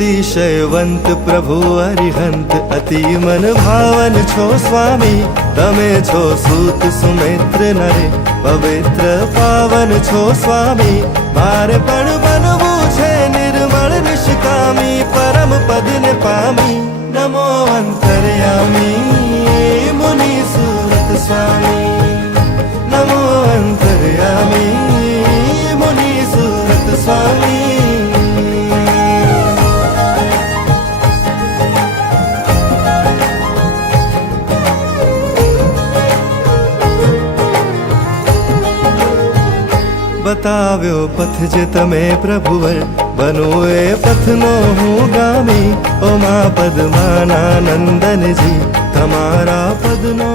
अतिशयवंत प्रभु अरिहंत अति मन भावन छो स्वामी। तमे छो सूत सुमित्र नरे पवित्र पावन छो स्वामी। मारे पण बनवू छे निर्मल निष्कामी परम पद ने पामी। नमो अंतर्यामी मुनि सूरत स्वामी। नमो अंतर्यामी मुनि सूरत स्वामी। बताव्यो पथ जे तमे प्रभुवर बनो ए पथनो हूँ गामी। ओ मां पद्माना नंदन जी तमारा पदनो